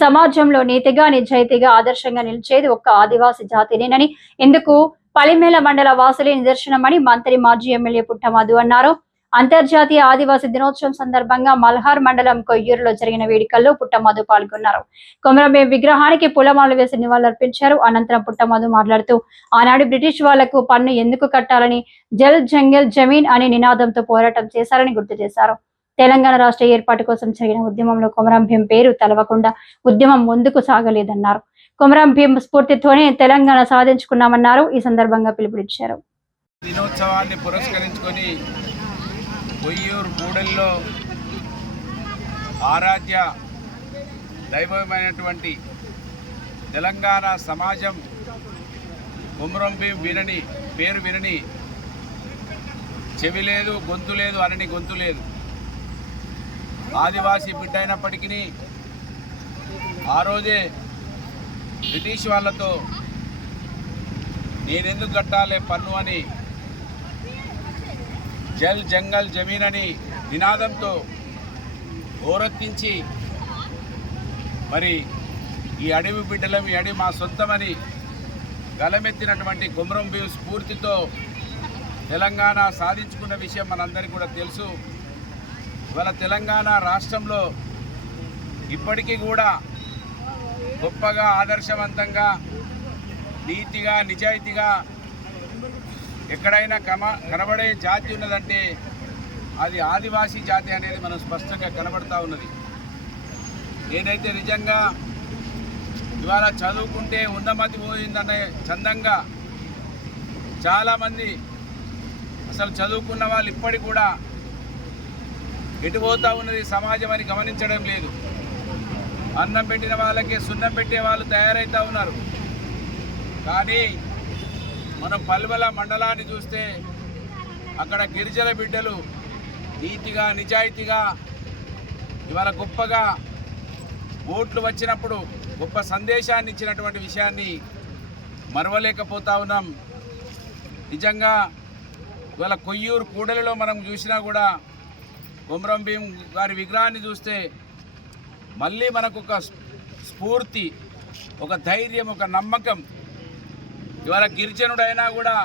సమాజంలో నీతిగా నిజాయితీగా ఆదర్శంగా నిలిచేది ఒక్క ఆదివాసి జాతినేనని ఎందుకు? పలిమేల మండల వాసులే నిదర్శనమని మంత్రి మాజీ ఎమ్మెల్యే పుట్టమధు అన్నారు. అంతర్జాతీయ ఆదివాసీ దినోత్సవం సందర్భంగా మల్హార్ మండలం కొయ్యూరులో జరిగిన వేడుకల్లో పుట్టమధు పాల్గొన్నారు. కొమరంభీం విగ్రహానికి పూలమాలలు వేసి నివాళులర్పించారు. అనంతరం పుట్టమధు మాట్లాడుతూ ఆనాడు బ్రిటిష్ వాళ్ళకు పన్ను ఎందుకు కట్టాలని జల్ జంగల్ జమీన్ అనే నినాదంతో పోరాటం చేశారని గుర్తు చేశారు. తెలంగాణ రాష్ట్ర ఏర్పాటు కోసం జరిగిన ఉద్యమంలో కొమరం భీం పేరు తలవకుండా ఉద్యమం ముందుకు సాగలేదన్నారు. కొమరం భీం స్ఫూర్తితోనే తెలంగాణ సాధించుకున్నామన్నారు. ఈ సందర్భంగా పిలుపునిచ్చారు. దినోత్సవాన్ని పురస్కరించుకొని కొయ్యూరు గూడెల్లో ఆరాధ్య దైవమైనటువంటి తెలంగాణ సమాజం కుమరం భీం వినని పేరు వినని చెవి లేదు గొంతు లేదు అనని గొంతు లేదు. ఆదివాసీ బిడ్డ అయినప్పటికీ ఆ రోజే బ్రిటిష్ వాళ్ళతో నేనెందుకు కట్టాలే పన్ను అని జల్ జంగల్ జమీన్ అని నినాదంతో హోరెత్తించి మరి ఈ అడవి బిడ్డలం ఈ అడవి మా సొంతమని గలమెత్తినటువంటి కుమరం భీం స్ఫూర్తితో తెలంగాణ సాధించుకున్న విషయం మనందరికీ కూడా తెలుసు. ఇవాళ తెలంగాణ రాష్ట్రంలో ఇప్పటికీ కూడా గొప్పగా ఆదర్శవంతంగా నీతిగా నిజాయితీగా ఎక్కడైనా కమ కనబడే జాతి ఉన్నదంటే అది ఆదివాసీ జాతి అనేది మనం స్పష్టంగా కనబడతా ఉన్నది. ఏదైతే నిజంగా ఇవాళ చదువుకుంటే ఉన్నమతి పోయిందనే చందంగా చాలామంది అసలు చదువుకున్న వాళ్ళు ఇప్పటికి కూడా ఎటు పోతా ఉన్నది సమాజం అని గమనించడం లేదు. అన్నం పెట్టిన వాళ్ళకి సున్నం పెట్టే వాళ్ళు తయారవుతా ఉన్నారు. కానీ మనం పల్వల మండలాన్ని చూస్తే అక్కడ గిరిజన బిడ్డలు నీతిగా నిజాయితీగా ఇవాళ గొప్పగా ఓట్లు వచ్చినప్పుడు గొప్ప సందేశాన్ని ఇచ్చినటువంటి విషయాన్ని మరవలేకపోతా ఉన్నాం. నిజంగా ఇవాళ కొయ్యూరు కూడలిలో మనం చూసినా కూడా కొమరం భీం గారి విగ్రహాన్ని చూస్తే మళ్ళీ మనకు ఒక స్ఫూర్తి ఒక ధైర్యం ఒక నమ్మకం. ఇవాళ గిరిజనుడైనా కూడా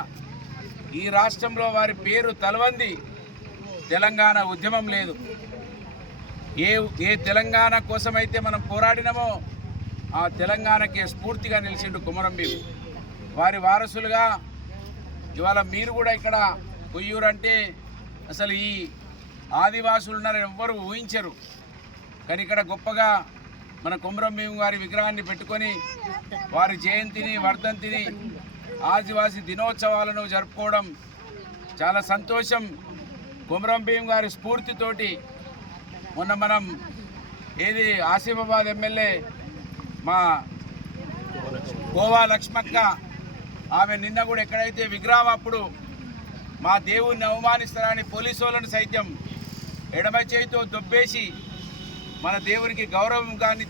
ఈ రాష్ట్రంలో వారి పేరు తలవంది. తెలంగాణ ఉద్యమం లేదు. ఏ ఏ తెలంగాణ కోసమైతే మనం పోరాడినామో ఆ తెలంగాణకే స్ఫూర్తిగా నిలిచిండు కుమరం భీం. వారి వారసులుగా ఇవాళ మీరు కూడా ఇక్కడ కొయ్యూరు అంటే అసలు ఈ ఆదివాసులు ఉన్నారని ఎవ్వరు ఊహించరు. కానీ ఇక్కడ గొప్పగా మన కుమరం వారి గారి విగ్రహాన్ని పెట్టుకొని వారి జయంతిని వర్ధంతిని ఆదివాసి దినోత్సవాలను జరుపుకోవడం చాలా సంతోషం. కుమరంభీం గారి స్ఫూర్తితోటి మొన్న మనం ఏది ఆసిఫాబాద్ ఎమ్మెల్యే మా గోవా లక్ష్మక్క ఆమె నిన్న కూడా ఎక్కడైతే విగ్రహం అప్పుడు మా దేవుణ్ణి అవమానిస్తారని పోలీసు వాళ్ళని సైతం ఎడమ చేయితో దొబ్బేసి మన దేవునికి గౌరవం కానీ